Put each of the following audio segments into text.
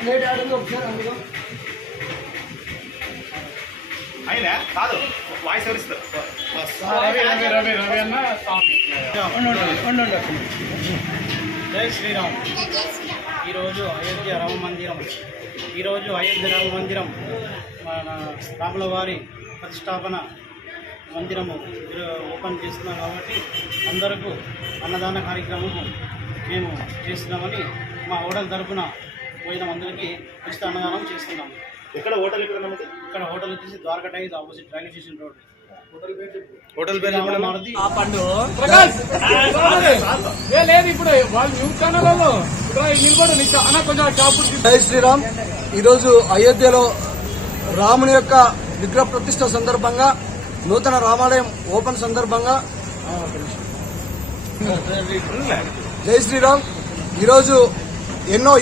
Plate ఆడింది ఒకసారి అందులో అయినా? కాదు. వాయిస్ ఎవరిస్తారు జై శ్రీరామ్. ఈరోజు అయోధ్య రామ మందిరం. ఈరోజు అయోధ్య రామ మందిరం మన రాముల వారి ప్రతిష్టాపన మందిరము ఓపెన్ చేస్తున్నాం కాబట్టి అందరకు అన్నదాన కార్యక్రమము మేము చేస్తున్నామని మా హోటల్ తరపున భోజనం అందరికీ ఉచిత అన్నదానం చేస్తున్నాము ఎక్కడ హోటల్ నమ్మకం ఇక్కడ హోటల్ వచ్చేసి Dwaraka టైజ్ opposite railway station road. Hotel పేరు ప్రకాష్! ఏ లేదు ఇప్పుడు వాళ్ళు న్యూస్ ఛానల్ జై శ్రీరామ్. ఈరోజు అయోధ్యలో రాముని యొక్క విగ్రహ ప్రతిష్ట సందర్భంగా నూతన రామాలయం ఓపెన్ సందర్భంగా. జై శ్రీరామ్. ఈరోజు ఎన్నో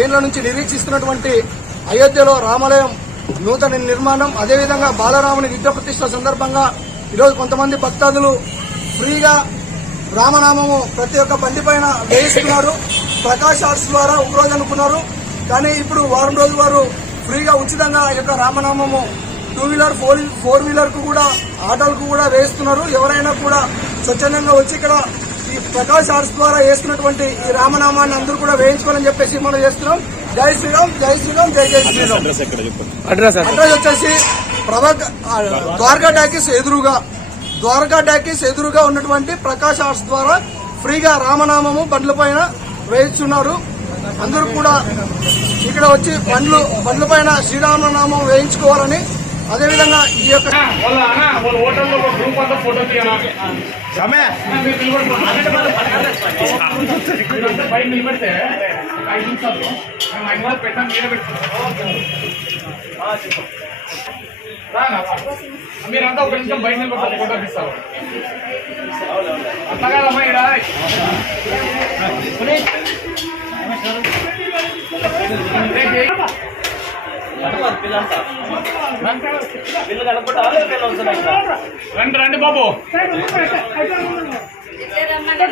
ఏళ్ళ నుంచి నిరీక్షిస్తున్నటువంటి అయోధ్యలో రామాలయం నూతన నిర్మాణం అదేవిధంగా బాలరాముని విగ్రహ ప్రతిష్ట సందర్భంగా ఈరోజు కొంతమంది భక్తాదులు ఫ్రీగా రామనామము ప్రతి ఒక్క బండి పైన వేయిస్తున్నారు. ప్రకాష్ ఆర్ట్స్ ద్వారా ఒకరోజు అనుకున్నారు. కానీ ఇప్పుడు వారం రోజుల వారు ఫ్రీగా ఉచితంగా ఈ యొక్క రామనామము టూ వీలర్ ఫోర్ ఫోర్ వీలర్కు కూడా ఆటోలకు కూడా వేస్తున్నారు ఎవరైనా కూడా స్వచ్ఛందంగా వచ్చి ఇక్కడ ఈ ప్రకాష్ ఆర్ట్స్ ద్వారా వేస్తున్నటువంటి ఈ రామనామాన్ని అందరూ కూడా వేయించుకోవాలని చెప్పేసి మనం చేస్తున్నాం. జై శ్రీరామ్ జై శ్రీరామ్ జై జై శ్రీరామ్. అడ్రస్ వచ్చేసి ప్రభాక్ ద్వారకా టాకీస్ ఎదురుగా. ద్వారకా టాకీస్ ఎదురుగా ఉన్నటువంటి ప్రకాష్ ఆర్ట్స్ ద్వారా ఫ్రీగా రామనామము బండ్ల పైన వేయిస్తున్నారు అందరూ కూడా ఇక్కడ వచ్చి బండ్లు బండ్ల పైన శ్రీరామనామం వేయించుకోవాలని అదేవిధంగా ఈ యొక్క ఐదు నిమిషాలు మేము పెట్టాం మీరే పెట్టుకుంటాం మీరంతా ఒక నిమిషం బయట నిలబడి ఫోటో తీస్తారు అట్లా కాదమ్మా ఇక్కడ. రండి రండి బాబు. రమ్మన్నా